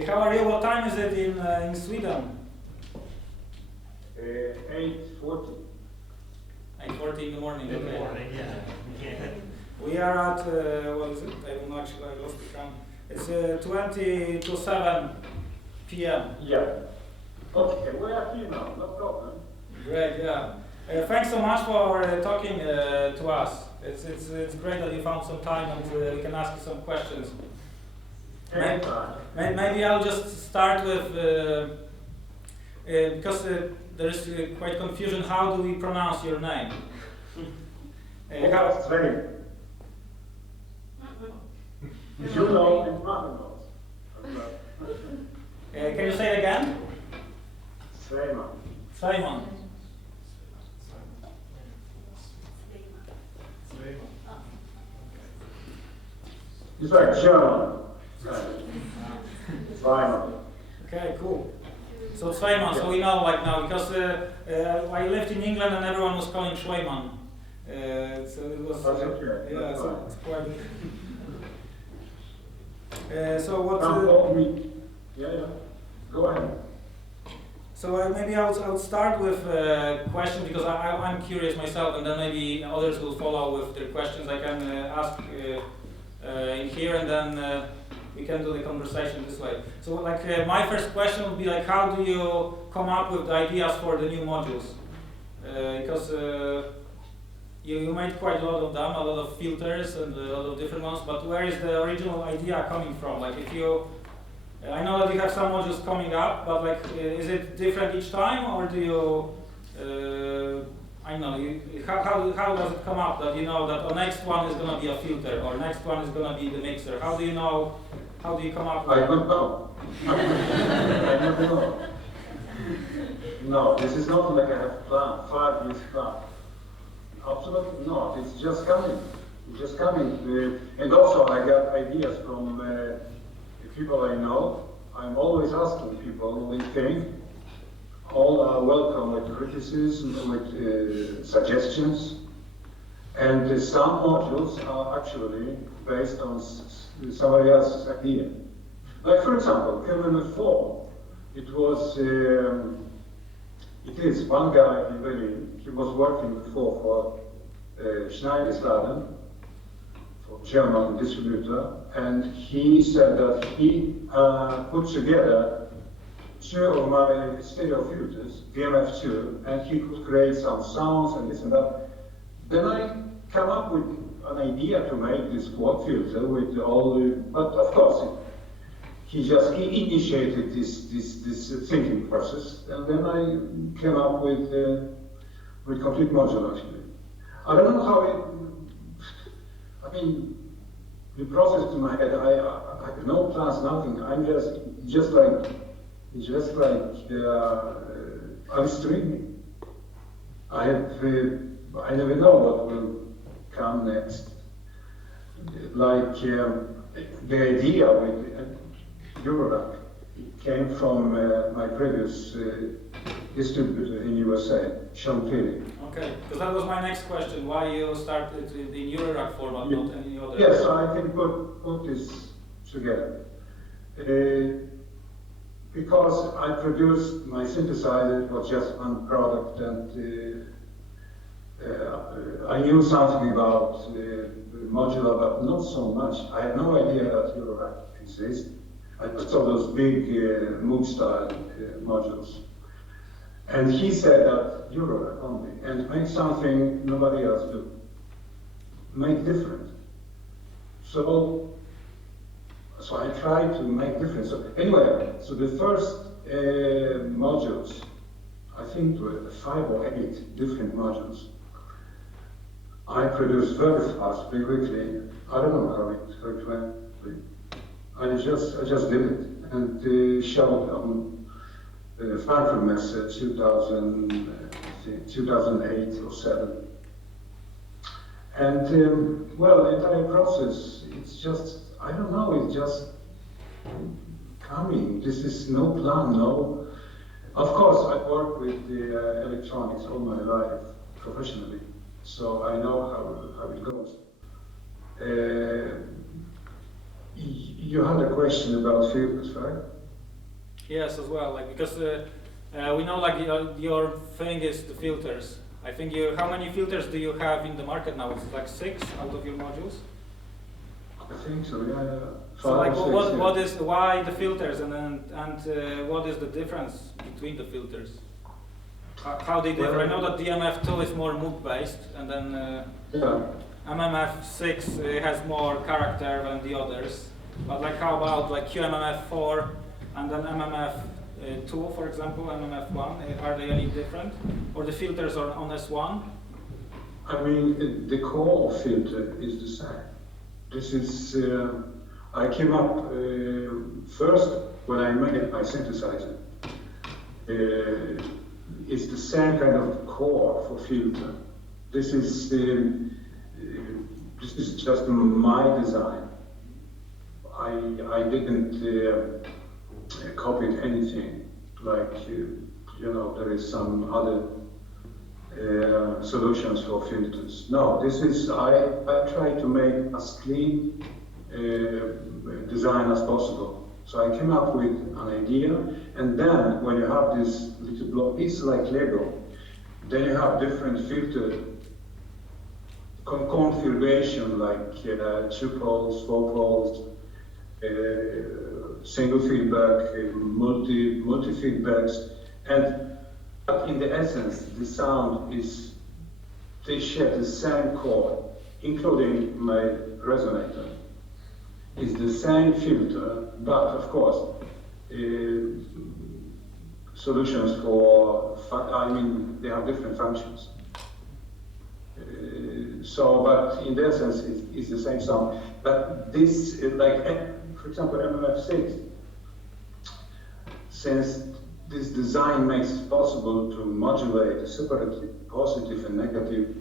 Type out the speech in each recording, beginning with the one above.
How are you? What time is it in Sweden? 8:40. 8:40 in the morning. In the morning, yeah. We are at, what is it? I don't know actually, I lost the count. It's 20 to 7 p.m. Yeah. Okay, we are here now, no problem. Great, yeah. Thanks so much for talking to us. It's great that you found some time and we can ask you some questions. Maybe I'll just start with, because there is quite confusion, how do we pronounce your name? Wowa Cwejman. You know and Martin knows. Can you say it again? Cwejman. Simon. It's like German. Cwejman. Okay, cool. So Cwejman, so we know like now, because I lived in England and everyone was calling Cwejman. So it was, yeah, so it's quite. So what? Yeah. Go ahead. So maybe I'll start with a question because I'm curious myself, and then maybe others will follow with their questions. I can ask in here, and then we can do the conversation this way. So like my first question would be like, how do you come up with the ideas for the new modules? Because you made quite a lot of them, a lot of filters and a lot of different ones, but where is the original idea coming from? Like if you, I know that you have some modules coming up, but like is it different each time, or do you, I know, how does it come up that you know that the next one is going to be a filter, or next one is going to be the mixer? How do you know, how do you come up with I don't know. I never know. No, this is not like I have plan, 5 years plan. Absolutely not. It's just coming. It's just coming. And also, I got ideas from people I know. I'm always asking people what they think. All are welcome with criticism, with suggestions. And some modules are actually based on somebody else's idea. Like, for example, Kevin 4, it was. It is one guy in Berlin. He was working before for Schneidersladen, for German distributor, and he said that he put together 2 of my stereo filters, VMF2, and he could create some sounds and this and that. Then I come up with an idea to make this quad filter with all the, but of course, he just initiated this thinking process, and then I came up with complete module actually. I don't know how it. I mean, the process in my head. I have no plans, nothing. I'm just like I'm streaming. I never know what will come next. Like the idea with. Eurorack. It came from my previous distributor in USA, Sean Kelly. Okay, because that was my next question. Why you started in Eurorack format, not any other? Yes, I can put this together. Because I produced my synthesizer, it was just one product, and I knew something about modular, but not so much. I had no idea that Eurorack existed. I saw those big mood-style modules. And he said that Eurorack only, and make something nobody else do. Make different. So I tried to make different. So anyway, so the first modules, I think were 5 or 8 different modules. I produced very fast, very quickly. I don't know how it went. I just did it and showed on Frankfurt Messe 2008 or 7. And well, the entire process, it's just, I don't know, it's just coming. This is no plan, no. Of course, I work with the electronics all my life professionally, so I know how it goes. You had a question about filters, right? Yes, as well. Like because we know like your thing is the filters. I think you. How many filters do you have in the market now? It's like 6 out of your modules. I think so, yeah. So like, Five or six, what yeah. is why the filters, and what is the difference between the filters? How they differ? I know that DMF2 is more mood based, and then Yeah. MMF6 has more character than the others. But like, how about like QMMF4 and then MMF2, for example, MMF1? Are they any different, or the filters are on S1? I mean, the core filter is the same. This is, I came up first when I made my synthesizer. It's the same kind of core for filter. This is just my design. I didn't copy anything. Like you know, there is some other solutions for filters. No, this is I try to make as clean design as possible. So I came up with an idea, and then when you have this little block, it's like Lego. Then you have different filter configuration, like 2 poles, 4 poles, single feedback, multi feedbacks, and in the essence, the sound is, they share the same chord, including my resonator. It's the same filter, but of course, solutions for, I mean, they have different functions. So, but in the essence, it's the same sound. But this, like, for example, MMF6, since this design makes it possible to modulate separately positive and negative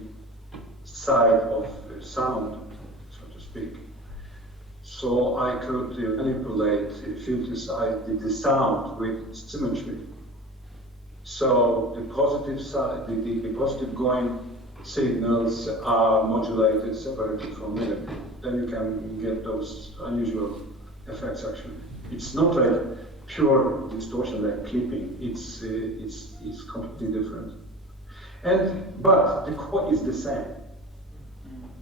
side of sound, so to speak. So I could manipulate filter side, the sound with symmetry. So the positive side, the positive going signals are modulated separately from negative. Then you can get those unusual effects actually. It's not like pure distortion like clipping. It's completely different. But the core is the same.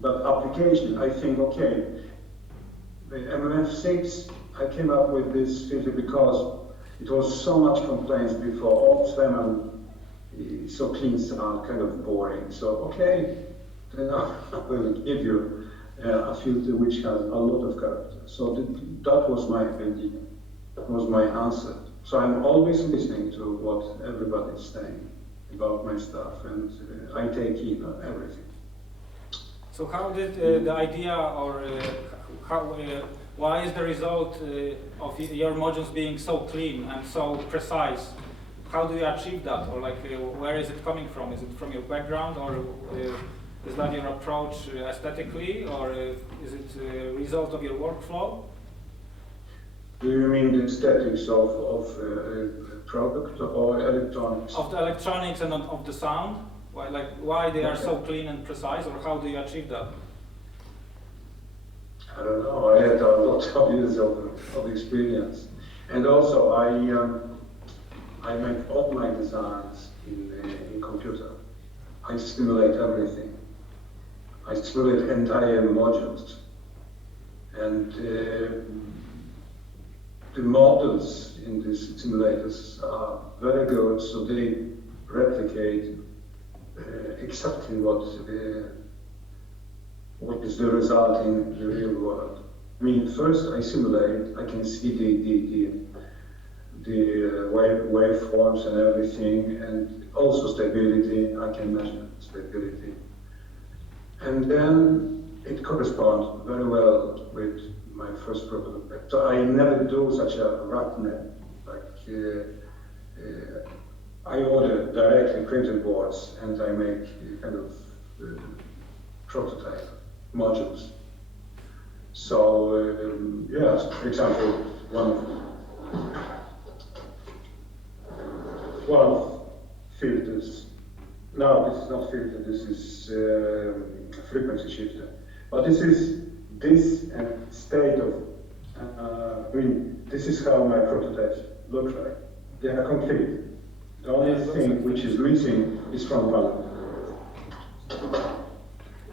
But application, I think, okay, the MMF6, I came up with this filter because it was so much complaints before. All of them so clean sound, kind of boring. So, okay, then I will give you a filter which has a lot of character. So that was my idea. That was my answer. So I'm always listening to what everybody's saying about my stuff, and I take in everything. So how did the idea, or why is the result of your modules being so clean and so precise? How do you achieve that, or like where is it coming from? Is it from your background, or is that your approach aesthetically, or is it a result of your workflow? Do you mean the aesthetics of product or electronics? Of the electronics and of the sound? Why they are so clean and precise, or how do you achieve that? I don't know. I had a lot of years of experience, and also I make all my designs in computer. I simulate everything. I simulate entire modules, and the models in these simulators are very good, so they replicate exactly what is the result in the real world. I mean, first I simulate, I can see the waveforms and everything, and also stability. I can measure stability, and then it corresponds very well with my first prototype. So I never do such a rat net. I order directly printed boards, and I make kind of prototype modules. So yes, for example, one filters. No, this is not filter. This is frequency shifter. But this and state of. I mean, this is how my prototypes look like. They are complete. The only thing which is missing is front panel.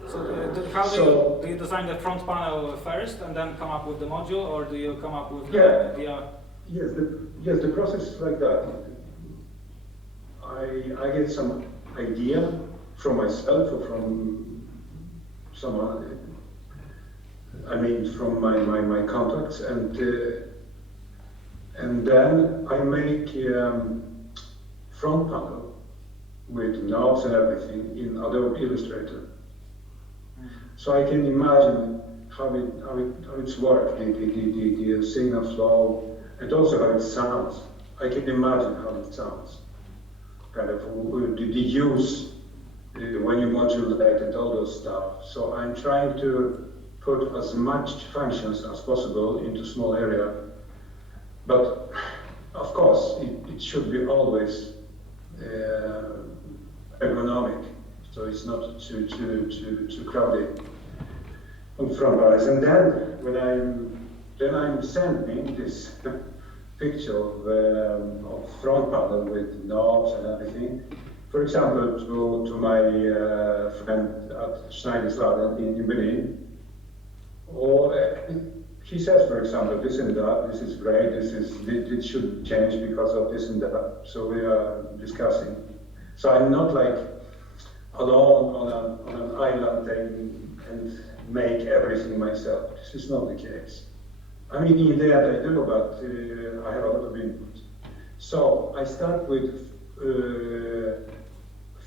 So do you design the front panel first and then come up with the module, or do you come up with Yeah. the The process is like that. I get some idea from myself or from someone, I mean from my contacts, and then I make front panel with knobs and everything in Adobe Illustrator. So I can imagine how it's worked, the signal flow, and also how it sounds. I can imagine how it sounds. Kind of the use when you modulate and all those stuff. So I'm trying to put as much functions as possible into small area. But of course, it should be always ergonomic, so it's not too crowded on front panels. And then when I'm sending this picture of front panel with knobs and everything, for example, to my friend at Schneidersladen in Berlin, or he says, for example, this and that, this is great, it should change because of this and that. So we are discussing. So I'm not like alone on an island and make everything myself. This is not the case. I mean, in the end I do, but I have a lot of input. So I start with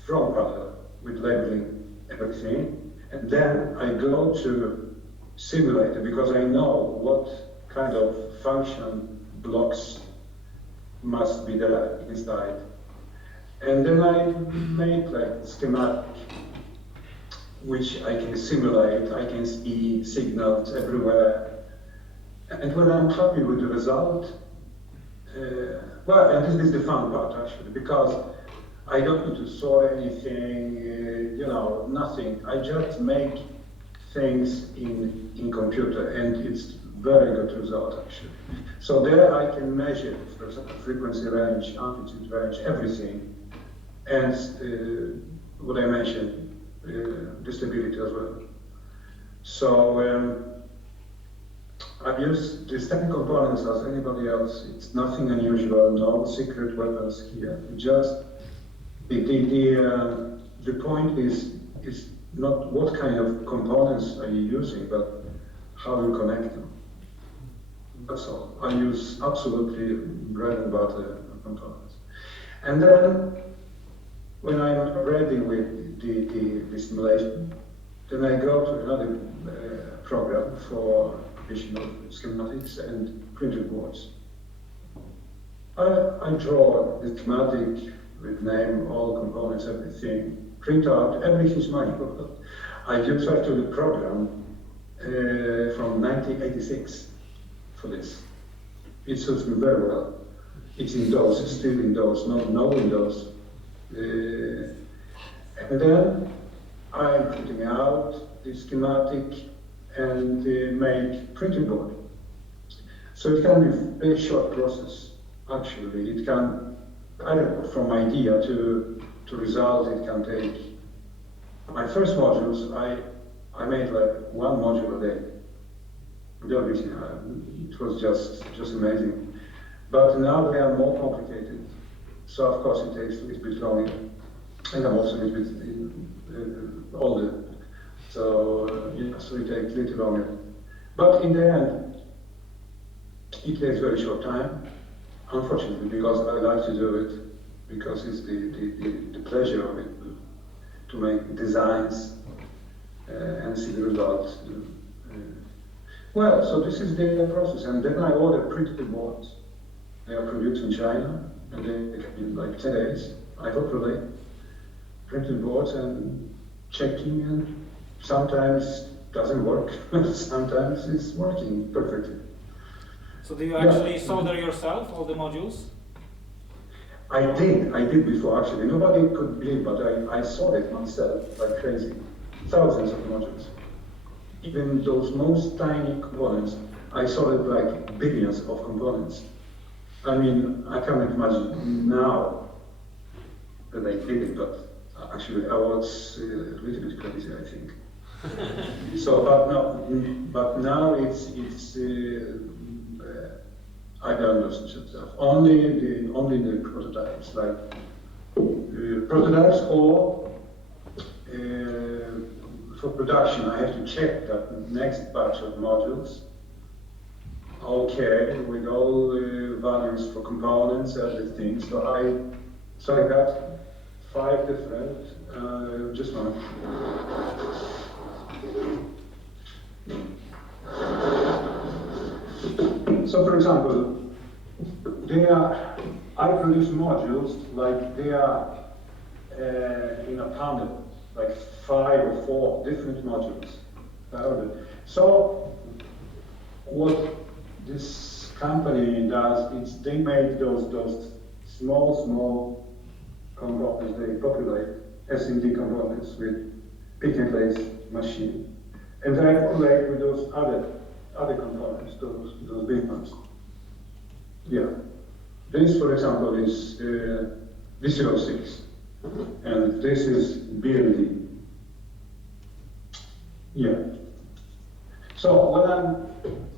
front panel, with labeling everything, and then I go to simulator because I know what kind of function blocks must be there inside. And then I make like schematic, which I can simulate. I can see signals everywhere. And when I'm happy with the result, well, and this is the fun part actually, because I don't need to sort anything, nothing. I just make things in computer, and it's very good result actually. So there I can measure, for example, frequency range, amplitude range, everything, and what I mentioned, the stability as well. So I use the same components as anybody else. It's nothing unusual, no secret weapons here. Just the point is not what kind of components are you using, but how you connect them. That's all. I use absolutely bread and butter components. And then when I'm ready with the simulation, then I go to another program for additional schematics and printed boards. I draw the schematic with name, all components, everything, print out, everything's manual. I use actually the program from 1986 for this. It suits me very well. It's in DOS, it's still in DOS, no Windows. And then I'm printing out the schematic and make printing board. So it can be a very short process, actually. It can, I don't know, from idea to result, it can take. My first modules, I made like one module a day. With everything, it was just amazing. But now they are more complicated. So of course it takes a little bit longer. And I'm also a little bit older. So, so it takes a little longer. But in the end, it takes very short time, unfortunately, because I like to do it, because it's the pleasure of it, to make designs and see the results. Well, so this is the process, and then I order printed boards. They are produced in China, and they come in like 10 days, I hope really. Printed boards and checking, and sometimes doesn't work, sometimes it's working perfectly. So do you actually solder yourself all the modules? I did before actually. Nobody could believe, but I saw it myself like crazy. Thousands of modules. Even those most tiny components, I saw it like billions of components. I mean, I can't imagine now that I did it, but actually I was a little bit crazy, I think. So, but now it's I don't know such stuff. Only the prototypes, like prototypes, or for production, I have to check that next batch of modules. Okay, with all values for components, everything. So I got 5 different. Just one. So, for example, I produce modules like they are in a panel, like 5 or 4 different modules. So, what this company does is they make those small components. They populate SMD components with pick and place machine, and then I populate with those other components, those big ones. Yeah. This, for example, is VCO6, and this is BLD. Yeah. So when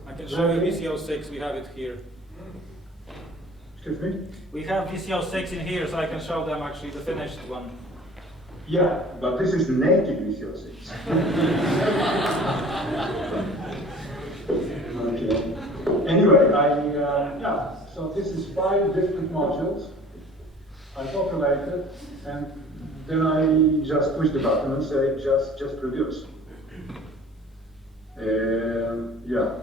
I can show you VCO6, we have it here. excuse me? We have VCO6 in here, so I can show them actually the finished one. Yeah, but this is naked VCO6. Okay. Anyway, yeah, so this is 5 different modules. I populated, and then I just push the button and say, just produce. Yeah.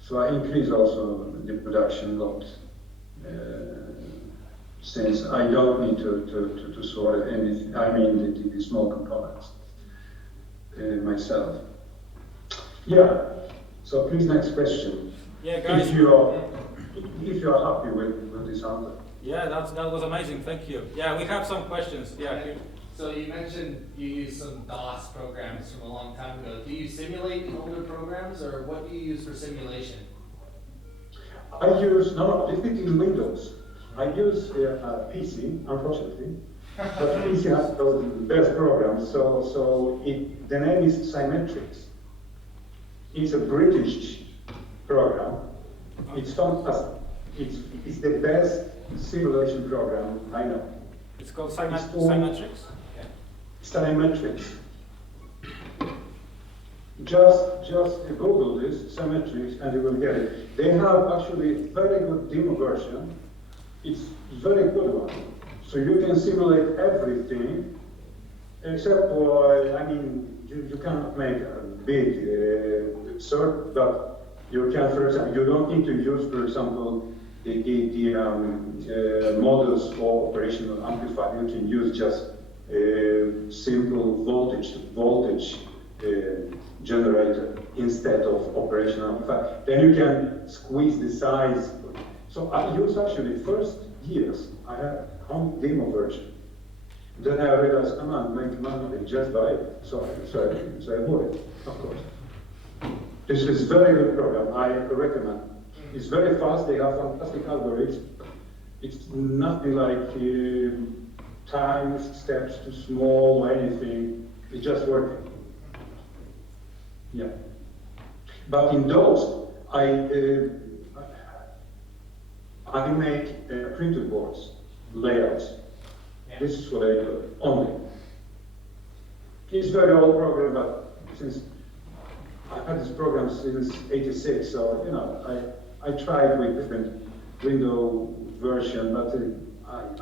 So I increase also the production load, since I don't need to sort anything, I mean the small components myself. Yeah. So please, next question. Yeah, guys. If you are happy with this answer. Yeah, that was amazing. Thank you. Yeah, we have some questions. Yeah. Here. So you mentioned you used some DOS programs from a long time ago. Do you simulate the older programs, or what do you use for simulation? I use this is in Windows. I use PC, unfortunately, but PC has those best programs. So the name is Symmetrics. It's a British program. It's fantastic. It's the best simulation program I know. It's called Symmetrics? Yeah. Symmetrics. Just Google this, Symmetrics, and you will get it. They have actually very good demo version. It's very good one. So you can simulate everything, except for, I mean, you cannot make a big cert, but you can, for example, you don't need to use, for example, the models for operational amplifier. You can use just simple voltage generator instead of operational amplifier. Then you can squeeze the size. So I use actually first years, I had home demo version. Then I realized, come on, make money just by it. So I bought it, of course. This is a very good program, I recommend. It's very fast, they have fantastic algorithms. It's nothing like time steps too small or anything. It's just working. Yeah. But in those, I make printed boards, layouts. Yeah. This is what I do, only. It's a very old program, but since I've had this program since '86, so you know, I tried with different window version, but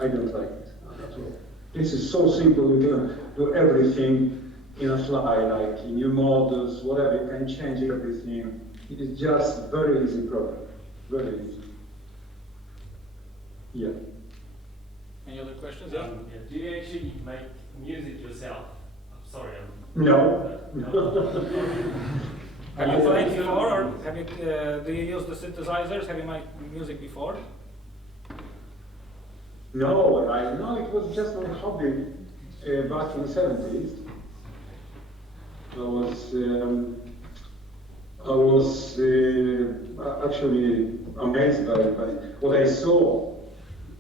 I don't like it at all. This is so simple, you can do everything in a fly, like new models, whatever, you can change everything. It is just very easy program, very easy. Yeah. Any other questions? Yeah. Do you actually make music yourself? I'm sorry. No. Have you played before, or have you? Do you use the synthesizers? Have you made music before? No, I know it was just my hobby back in the 70s. I was actually amazed by what I saw.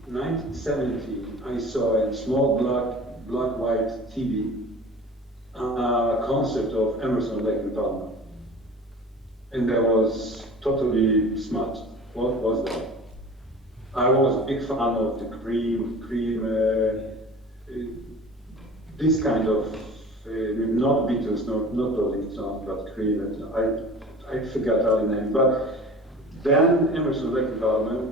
1970, I saw a small black-white TV concert of Emerson, Lake and Palmer. And I was totally smart. What was that? I was a big fan of the Cream, this kind of, not Beatles, not Rolling Stones, but Cream, and I forgot our name. But then Emerson, Lake and Palmer,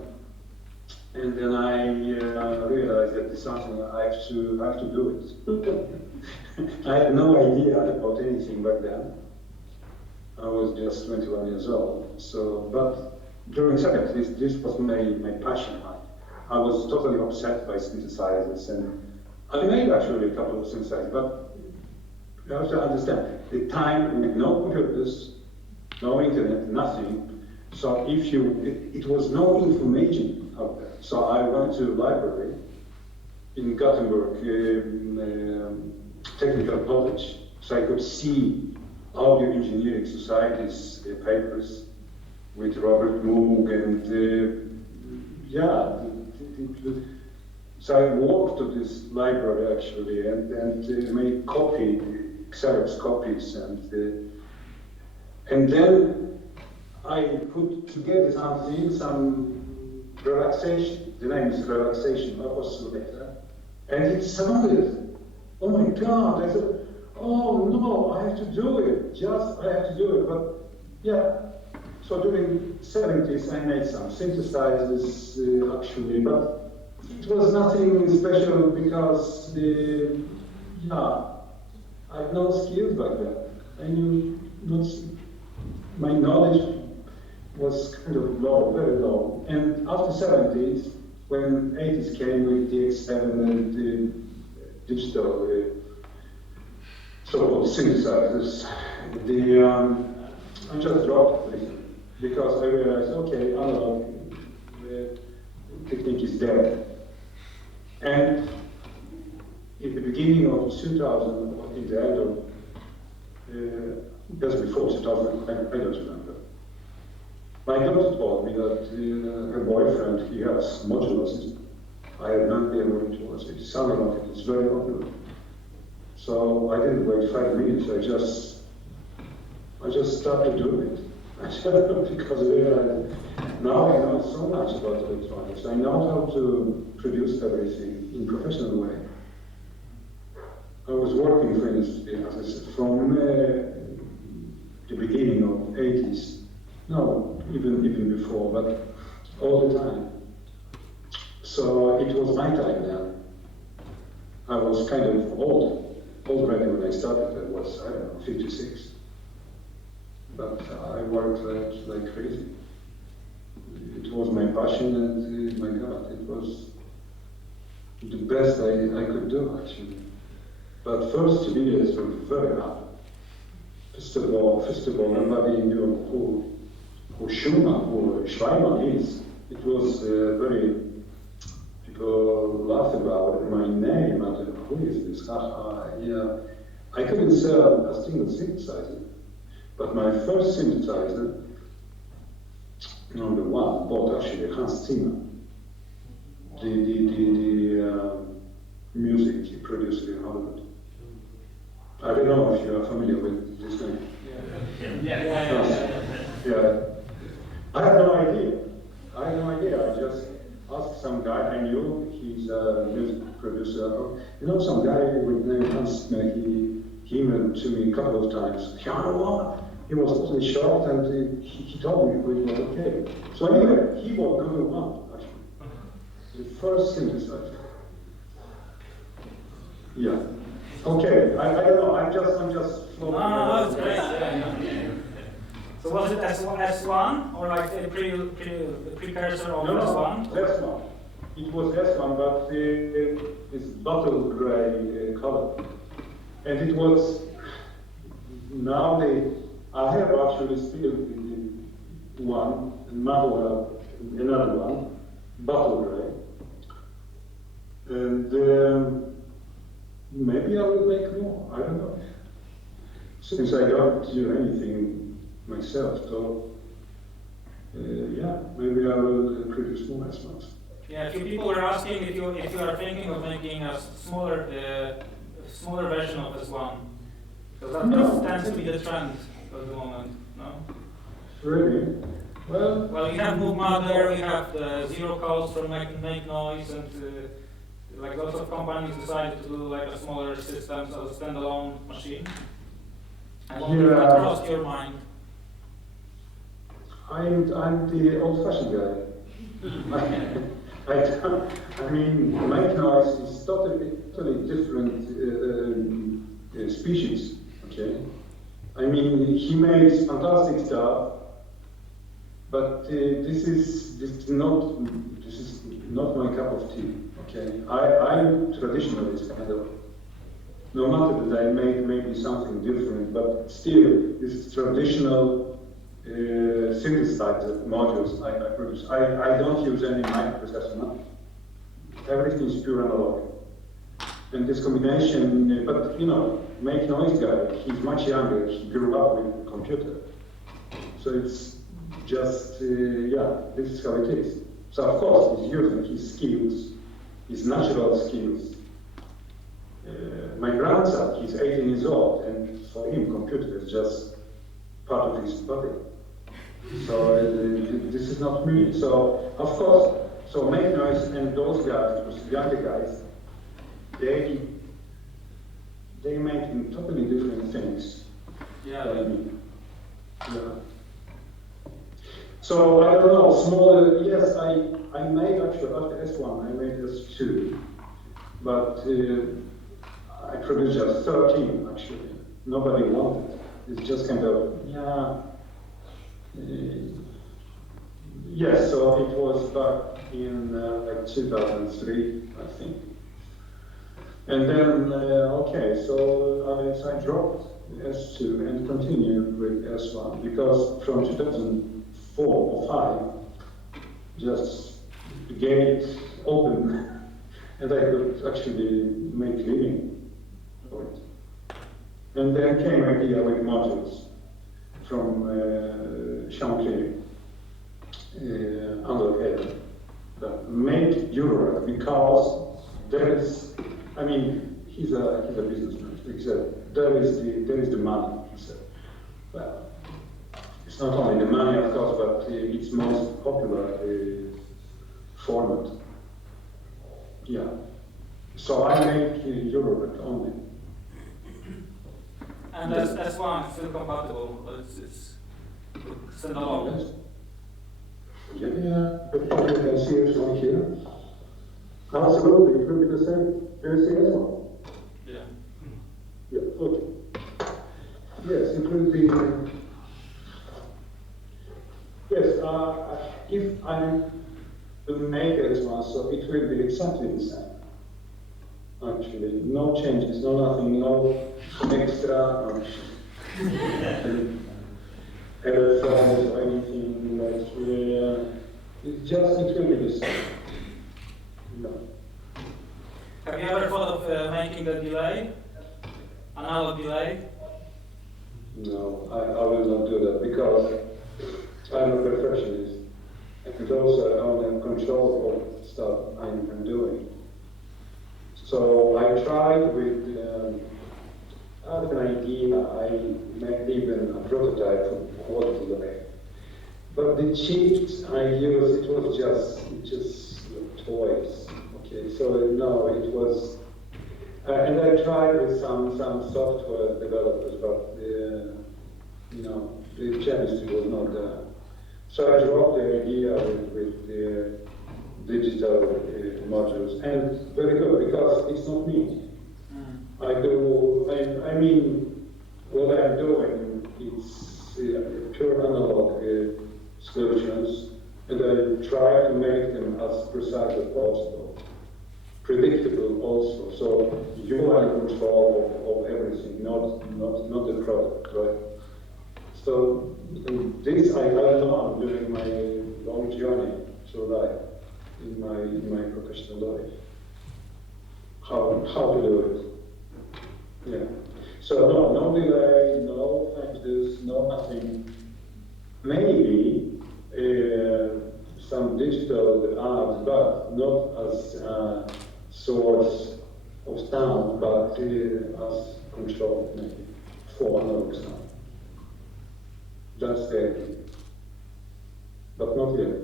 and then I realized that it's something I have to do it. I had no idea about anything back then. I was just 21 years old. So, but during second, this was my passion. I was totally obsessed by synthesizers, and I made actually a couple of synthesizers. But you have to understand the time with no computers, no internet, nothing. So it was no information out there. So I went to the library in Gothenburg, Technical College, so I could see Audio Engineering Society's papers with Robert Moog and so I walked to this library actually and made Xerox copies and then I put together some relaxation. The name is relaxation. I was selected, and it sounded. Oh my God! I said, "Oh no, I have to do it. I have to do it." But yeah. So during '70s, I made some synthesizers actually, but it was nothing special because I had no skills back then. I knew my knowledge was kind of low, very low. And after '70s, when '80s came with DX7 and the digital so-called synthesizers, I just dropped it because I realized, okay, analog technique is dead. And in the beginning of 2000, or in the end of, just before 2000, I don't remember. My daughter told me that her boyfriend, he has modular system. I had no idea what it was. It sounded like it was very popular. So I didn't wait 5 minutes. I just started doing it. Because I realized now I know so much about electronics. I know how to produce everything in a professional way. I was working, for instance, as I said, from the beginning of '80s. No, even before, but all the time. So it was my time then. I was kind of old already when I started. I was, I don't know, 56. But I worked like crazy. It was my passion, and my God, it was the best I could do actually. But first 2 years were very hard. First of all, nobody knew who Cwejman is. It was people laughed about my name, and who is this? Yeah. I couldn't sell a single synthesizer, but my first synthesizer, number one, bought actually Hans Zimmer, the music producer in Hollywood. I don't know if you are familiar with this name. Yeah. I have no idea. I just asked some guy I knew. He's a music producer. You know, some guy with the name Hans Zimmer. He emailed to me a couple of times. He was totally shocked, and he told me it was okay. So anyway, he bought number one actually, the first synthesizer. Yeah. Okay. I don't know. I'm just flowing. No, it's great. Yeah. So was it S1 or like the precursor of S1? No, S1. It was S1, but it's bottle gray color, and it was. Now I have actually still one, and Modulations, another one, bottle gray, and maybe I will make more. I don't know. Since I don't do anything myself, so yeah, maybe I will produce more S1s. Yeah, a few people were asking if you are thinking of making a smaller version of S1, because that tends to be the trend at the moment. No. Really? Well, you have Move Mother, you have the zero calls from Make Noise, and like lots of companies decided to do like a smaller system, so a standalone machine. I wonder if that crossed your mind. I'm the old-fashioned guy. I mean, Make Noise is totally different species. Okay. I mean, he makes fantastic stuff, but this is not my cup of tea. Okay. I'm traditionalist kind of. No matter that I make maybe something different, but still, this is traditional synthesizer modules I produce. I don't use any microprocessor. Everything is pure analog. And this combination, but you know, Make Noise guy, he's much younger, he grew up with a computer. So it's just, yeah, this is how it is. So of course, he's using his skills, his natural skills. My grandson, he's 18 years old, and for him, computer is just part of his body. So this is not me. So of course, so Make Noise and those guys, those younger guys, they make totally different things. Yeah. Yeah. So I don't know, smaller. Yes, I made actually after S1, I made S2, but I produced just 13 actually. Nobody wanted. It's just kind of yeah. Yes, so it was back in like 2003, I think. And then, okay, so I dropped S2 and continued with S1 because from 2004 or 5, just the gate opened and I could actually make living for it. And then came idea with modules from Shankly, under that make Europe because there is, I mean, he's a businessman. He said there is the money. He said, well, it's not only the money, of course, but its most popular format. Yeah. So I make Europe only. And S1 is still compatible, but it's standalone. Yes. Yeah, but you can see it from here. Absolutely, it will be the same. Can you see S1? Yeah. Yeah, okay. Yes, it will be. Yes, if I will make S1, so it will be exactly the same. Actually, no changes, no nothing, no extra electrons or anything like it will be the same. No. Have you ever thought of making the delay? Analog delay? No, I will not do that because I'm a perfectionist. And also I don't have control of stuff I'm doing. So I tried with I have an idea, I made even a prototype for quality delay. But the chips I used, it was just toys. Okay, so no, it was, and I tried with some software developers, but you know, the chemistry was not there. So I dropped the idea with the digital modules, and very good because it's not me. I mean, what I'm doing is pure analog solutions, and I try to make them as precise as possible, predictable also. So you are in control of everything, not the product, right? So this I learned during my long journey through life, in my professional life, how to do it. Yeah. So no delay, no changes, no nothing. Maybe some digital art, but not as a source of sound, but as control, maybe, for analog sound. That's the idea. But not yet.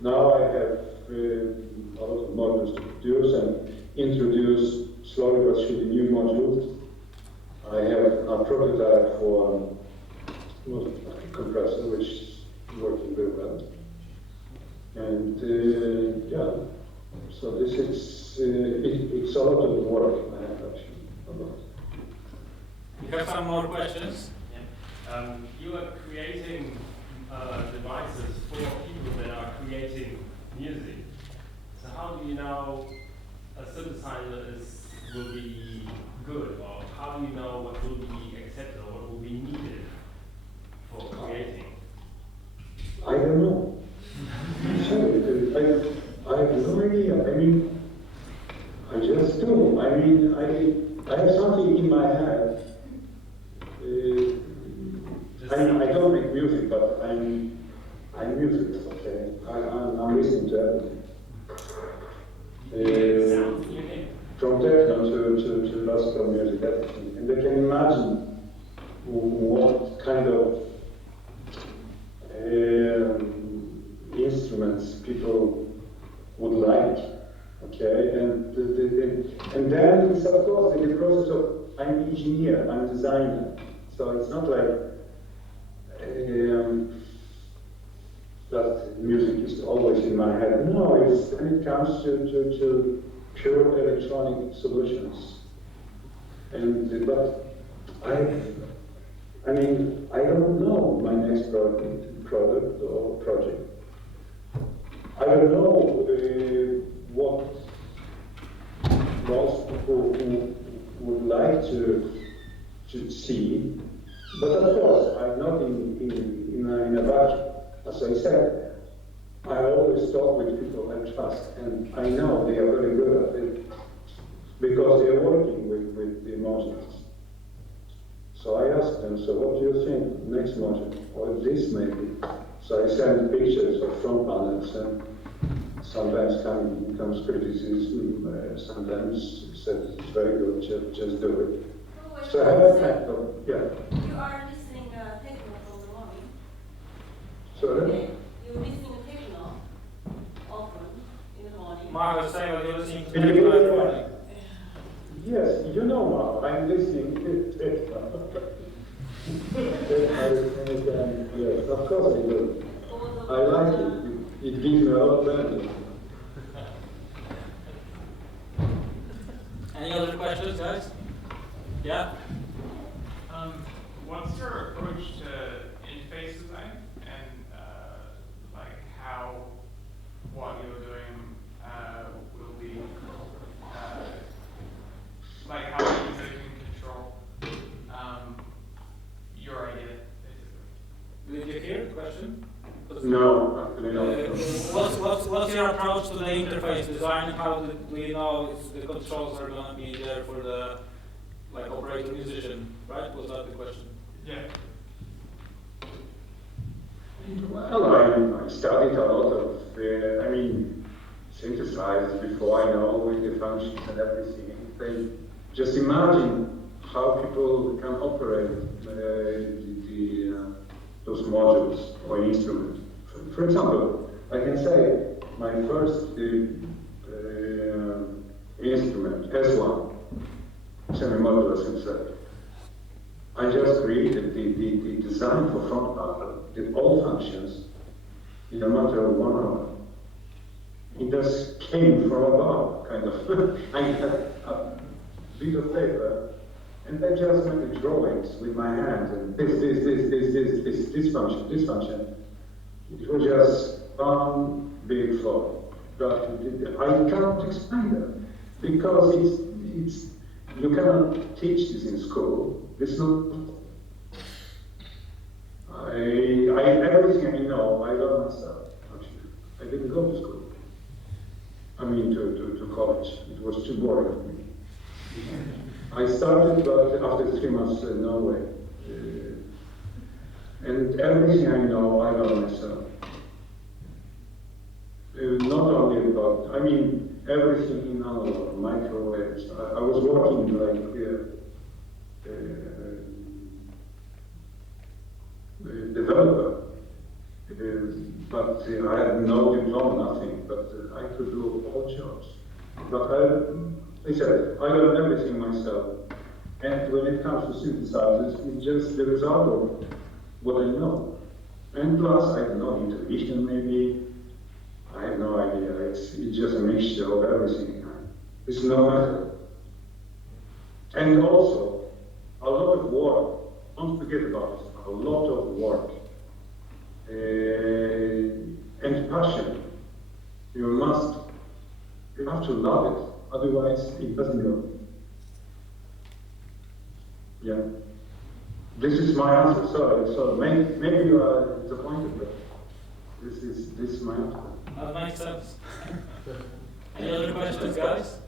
Now I have a lot of modules to produce and introduce slowly but surely new modules. I have a prototype for a compressor which is working very well. And yeah, so this is, it's a lot of work I have actually about. You have some more questions? Yeah. You are creating devices for people that are creating music. So how do you know a synthesizer will be good, or how do you know what will be accepted or what will be needed for creating? I don't know. Sorry, I have no idea. I mean, I just do. I mean, I have something in my head. I don't make music, but I'm music, okay? I'm listening to everything. From techno to classical music, everything. And I can imagine what kind of instruments people would like, okay? And then it's of course in the process of, I'm an engineer, I'm a designer. So it's not like that music is always in my head. No, it's when it comes to pure electronic solutions. And but I mean, I don't know my next product or project. I don't know what most people who would like to see. But of course, I'm not in a vacuum. As I said, I always talk with people I trust, and I know they are very good at it because they are working with the emotions. So I ask them, so what do you think next module? Or this maybe. So I send pictures of front panels, and sometimes comes criticism, sometimes says it's very good, just do it. Oh, so I have a kind of, yeah. You are listening techno from the morning. Sorry? You're listening techno often in the morning. Mark was saying that you're listening to Can you techno hear every me? morning. Yes, you know now, I'm listening to techno. Yes, of course I do. I like it. It gives me a lot of benefit. Any other questions, guys? Yeah? What's your approach to interface design and like how what you're doing will be like how the user can control your idea, basically? Did you hear the question? No, actually not. What's your approach to the interface design? How do you know the controls are going to be there for the operator musician, right? Was that the question? Yeah. Well, I studied a lot of, synthesizers before I know the functions and everything. They just imagine how people can operate those modules or instruments. For example, I can say my first instrument, S1, semi-modular synthesizer. I just created the design for front panel, did all functions in a matter of 1 hour. It just came from above, kind of. I had a bit of paper, and I just made the drawings with my hand, and this function. It was just one big flow. But I cannot explain that, because it's you cannot teach this in school. It's not. Everything I know, I learned myself. Actually, I didn't go to school. I mean, to college. It was too boring for me. I started, but after 3 months, no way. And everything I know, I learned myself. not only about, I mean, everything in analog, microwaves. I was working like developer, but I had no diploma, nothing, but I could do all jobs. But I said, I learned everything myself. And when it comes to synthesizers, it's just the result of what I know. And plus, I don't know, intuition maybe. I have no idea. It's just a mixture of everything. It's no matter. And also, a lot of work. Don't forget about it. A lot of work. And passion. You have to love it. Otherwise, it doesn't go. Yeah. This is my answer. So maybe you are disappointed, but this is my answer. That makes sense. Any other questions, guys?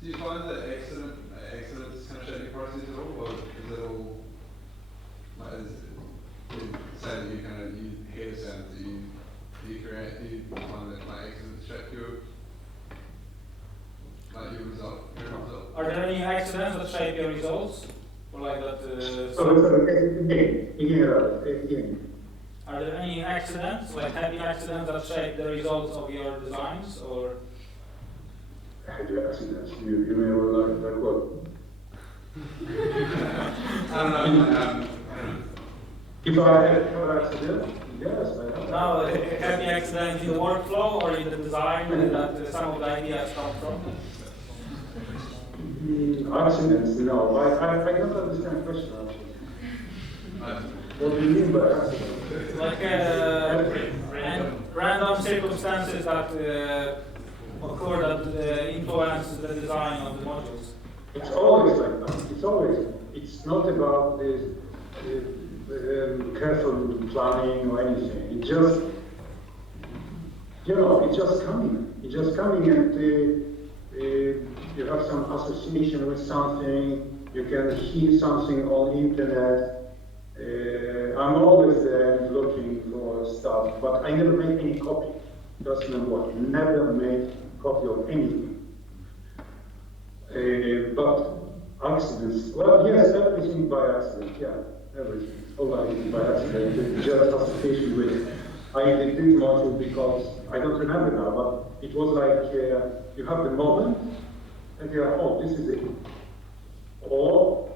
Do you find that accidents kind of shape your process at all, or is it all like say that you hear sounds that you create? Do you find that like accidents shape your result? Are there any accidents that shape your results? Or like that? Again. Are there any accidents, like happy accidents, that shape the results of your designs, or? Happy accidents. You may like what? I don't know. If I have an accident, yes, I have. No, happy accidents in the workflow or in the design that some of the ideas come from? Accidents, no. I don't understand the question actually. What do you mean by accidents? Like random circumstances that occur that influence the design of the modules. It's always like that. It's always. It's not about this careful planning or anything. It just, it's just coming. It's just coming, and you have some association with something. You can hear something on the internet. I'm always there looking for stuff, but I never make any copy. Doesn't matter what. Never make copy of anything. But accidents. Well, yes, everything by accident. Yeah, everything. All everything by accident. Just association with. I did this module because I don't remember now, but it was like you have the moment, and you are, oh, this is it. Or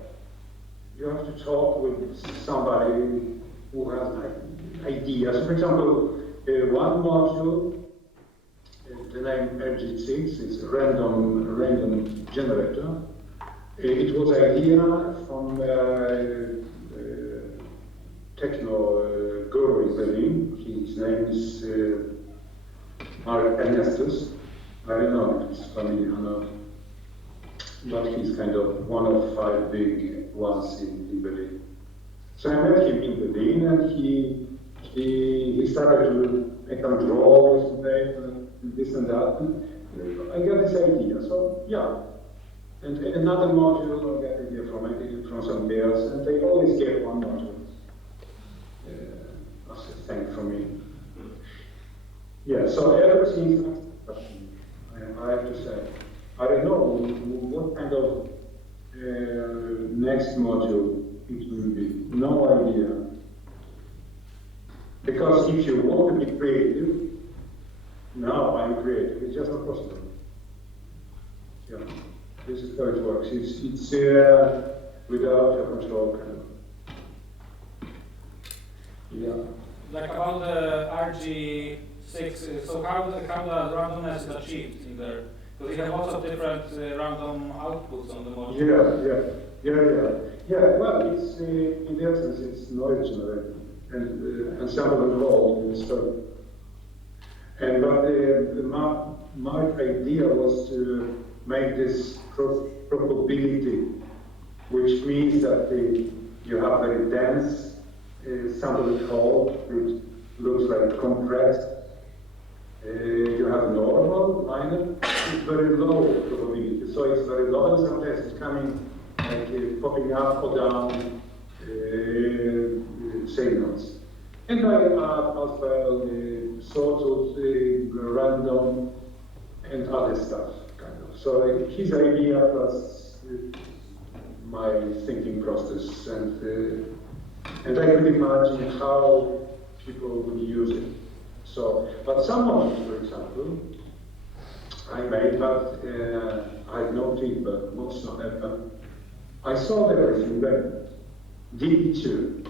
you have to talk with somebody who has ideas. For example, one module, the name RG6, is a random generator. It was an idea from techno guru in Berlin. His name is Mark Ernestus. I don't know if it's familiar or not. But he's kind of one of 5 big ones in Berlin. So I met him in Berlin, and he started to make some drawings and this and that. And I got this idea. So yeah, and another module I got idea from somebody else, and they always get one module as a thing for me. Yeah. So everything I have to say. I don't know what kind of next module it will be. No idea. Because if you want to be creative, now I'm creative. It's just not possible. Yeah, this is how it works. It's without your control, kind of. Yeah. Like about the RG6, so how the randomness is achieved in there? Because you have lots of different random outputs on the module. Yeah. Well, it's in the essence, it's noise generated and ensemble involved in the story. But my idea was to make this probability, which means that you have very dense sample call, which looks like compressed. You have normal, minor, it's very low probability. So it's very low, and sometimes it's coming like popping up or down signals. And I add as well sort of random and other stuff, kind of. So his idea plus my thinking process, and I could imagine how people would use it. So, but some of it, for example, I made, but I have no feedback, most not ever. I saw everything there. DB2.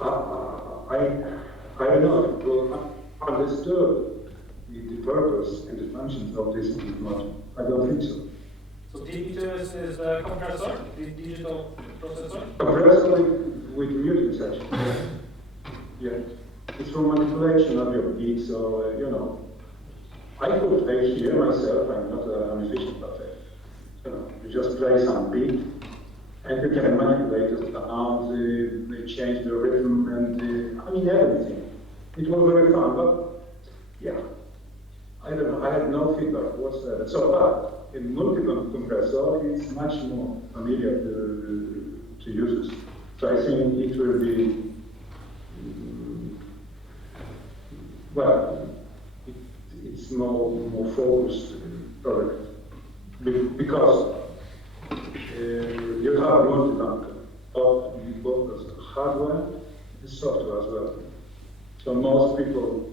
I don't know if people understood the purpose and the functions of this technology. I don't think so. So DB2 is the compressor, the digital processor? Compressor with mutants, actually. Yeah. It's for manipulation of your beat, so, you know. I could play here myself, I'm not an efficient player. You know, you just play some beat, and you can manipulate the sound, they change the rhythm, and I mean everything. It was very fun, but yeah, I don't know, I had no feedback whatsoever. So, but in multiple compressor, it's much more familiar to users. So I think it will be, well, it's more focused product because you have multi-bank of both hardware and software as well. So most people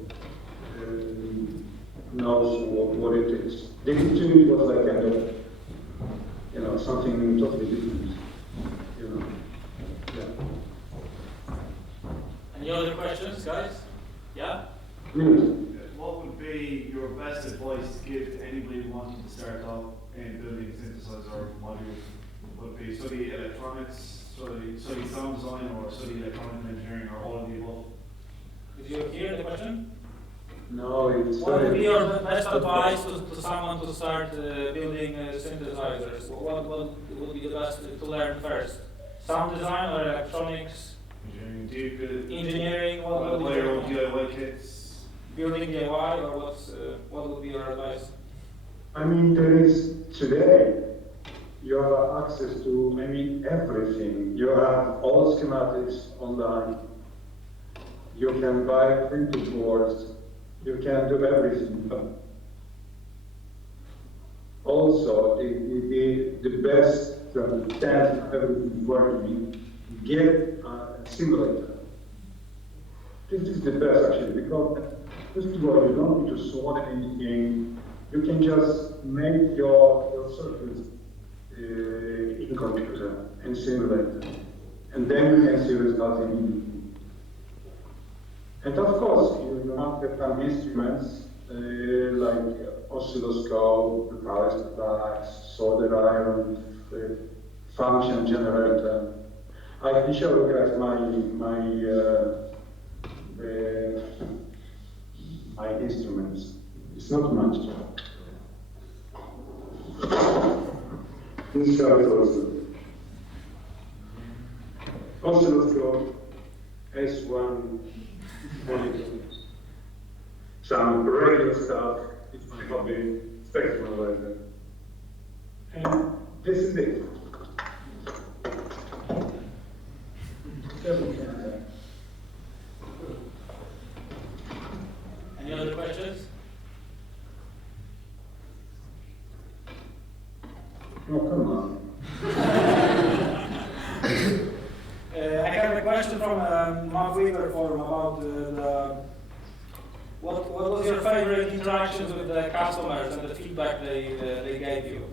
knows what it is. DB2 was like kind of, you know, something totally different. You know, yeah. Any other questions, guys? Yeah? Please. What would be your best advice to give to anybody wanting to start off in building synthesizer modules? Would it be study electronics, study sound design, or study electronic engineering, or all of the above? Did you hear the question? No, it's What would be your best advice to someone to start building synthesizers? What would be the best to learn first? Sound design or electronics? Engineering. Do you build Engineering? What would buy be your own DIY kits? building DIY, or what would be your advice? I mean, there is today, you have access to, I mean, everything. You have all schematics online. You can buy printed boards. You can do everything. Also, the best to understand how everything working, get a simulator. This is the best actually, because first of all, you don't need to sort anything. You can just make your circuits in computer and simulate them. And then you can see results immediately. And of course, you have some instruments like oscilloscope, the power supply, solder iron, function generator. I can show you guys my instruments. It's not much. This shows also. Oscilloscope, S1, some radio stuff, it's my hobby, spectrum analyzer. And this is it. Any other questions? Oh, come on. I have a question from Mark Wheeler forum about what was your favorite interactions with the customers and the feedback they gave you?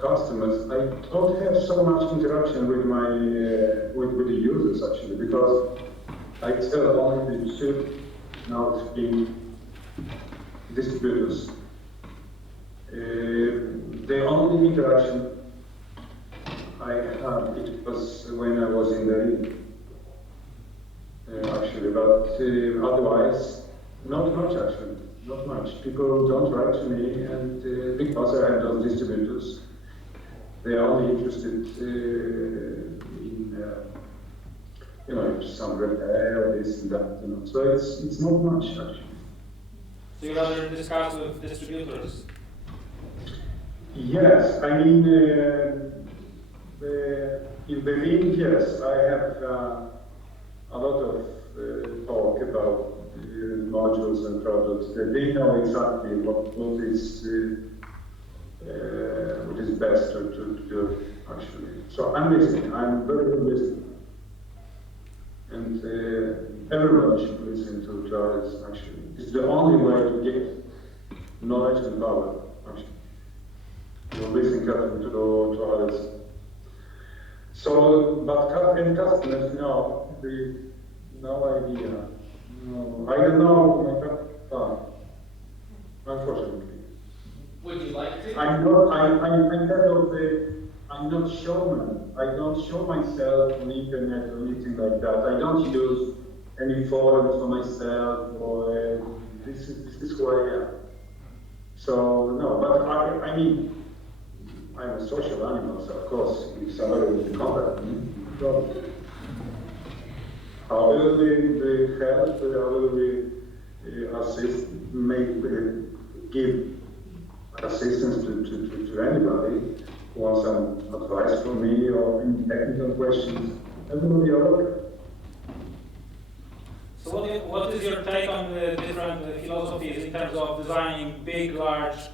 Customers, I don't have so much interaction with my with the users actually, because I sell only the chip now it's being distributors. The only interaction I had, it was when I was in the actually, but otherwise, not much actually, not much. People don't write to me, and because I have those distributors, they are only interested in, you know, some repair or this and that, you know. So it's not much actually. So you rather discuss with distributors? Yes, I mean, In Berlin, yes, I have a lot of talk about modules and products. They know exactly what is best to do, actually. So I'm listening. I'm very good listener. And everybody should listen to others, actually. It's the only way to get knowledge and power, actually. You listen carefully to others. So, but customers, no idea. No, I don't know my customer, unfortunately. Would you like to? I'm not showman. I don't show myself on the internet or anything like that. I don't use any forums for myself or this is who I am. So no, but I mean, I'm a social animal, so of course, if somebody will contact me, so how will they help, how will they assist, give assistance to anybody who wants some advice from me or any technical questions, everybody are welcome. So what is your take on the different philosophies in terms of designing big, large,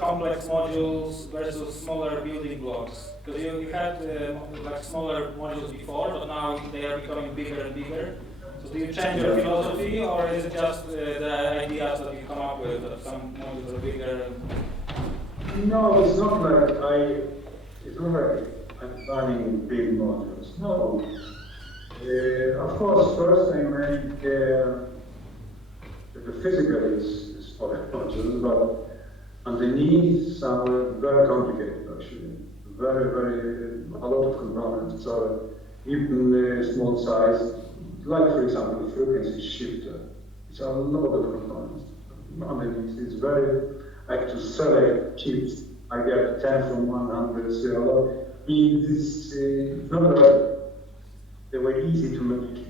complex modules versus smaller building blocks? Because you had like smaller modules before, but now they are becoming bigger and bigger. So do you change your philosophy, or is it just the ideas that you come up with, that some modules are bigger? No, it's not like I'm planning big modules. No. Of course, first I make the physical is for the modules, but underneath some very complicated, actually, very a lot of components. So even small size, like for example the frequency shifter, it's a lot of components underneath. It's very. I have to select chips. I get 10 from 100. So it's not like they were easy to make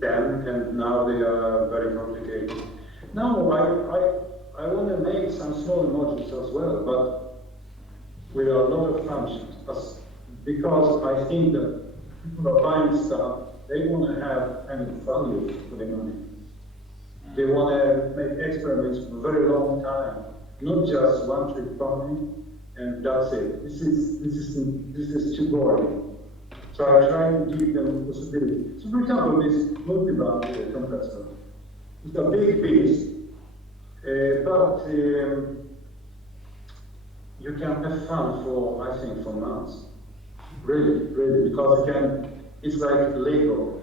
then, and now they are very complicated. Now I want to make some small modules as well, but with a lot of functions, because I think that people are buying stuff, they want to have any value for the money. They want to make experiments for a very long time, not just one trick pony, and that's it. This is too boring. So I try to give them possibility. So for example, this multi-band compressor. It's a big beast, but you can have fun for, I think, for months. Really, because it's like Lego.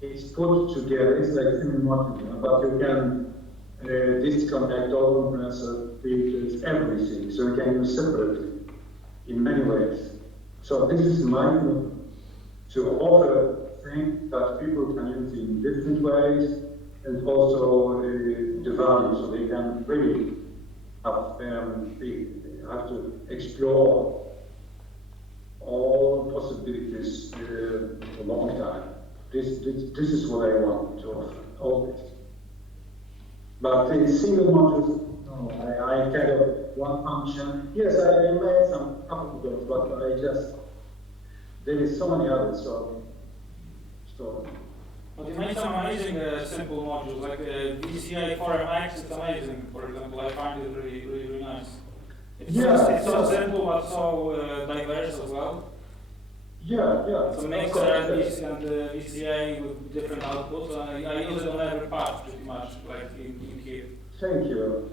It's put together, it's like modular, but you can disconnect all compressor filters, everything, so you can use separately in many ways. So this is my move to offer things that people can use in different ways, and also the value, so they can really have, they have to explore all possibilities for a long time. This is what I want to offer, always. But the single modules, no, I kind of one function. Yes, I made some couple of those, but there is so many others, so. But you made some amazing simple modules, like VCA 4MX, it's amazing, for example. I find it really nice. It's so simple, but so diverse as well. Yeah. It's a mixer and VCA with different outputs. I use it on every part, pretty much, like in here. Thank you.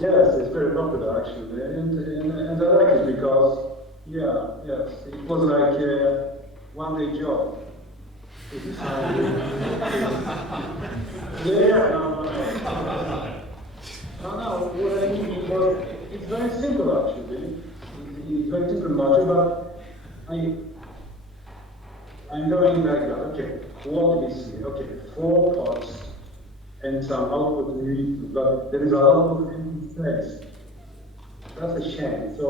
Yes, it's very popular actually, and I like it because, yes, it was like a one-day job. No, what I mean was, it's very simple actually. It's very simple module, but I'm going like that. Okay, what is here? Okay, 4 parts and some output need, but there is a lot of empty space. That's a shame. So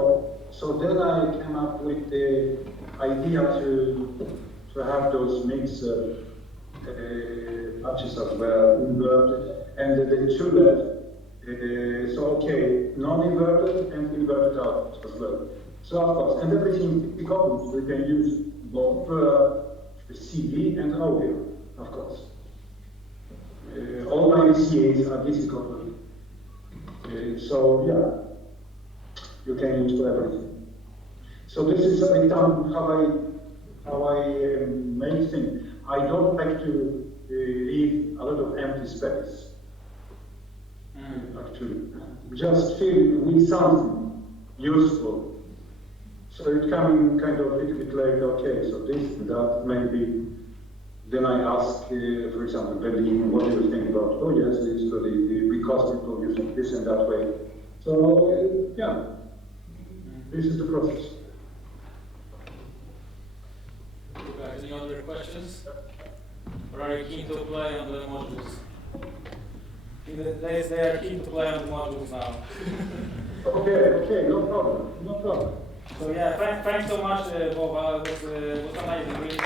then I came up with the idea to have those mixer patches as well, inverted, and the two left. So okay, non-inverted and inverted out as well. So of course, and everything becomes we can use both CD and audio, of course. All my VCAs are DC coupled. So yeah, you can use for everything. So this is a breakdown how I make things. I don't like to leave a lot of empty space. Actually, just fill with something useful. So it can kind of a little bit like, okay, so this and that maybe. Then I ask, for example, Berlin, what do you think about? Oh yes, this, so because people use it this and that way. So yeah, this is the process. Guys, any other questions? Or are you keen to apply on the modules? They are keen to play on the modules now. Okay, no problem, no problem. So yeah, thanks so much, Wowa. It was amazing. Really.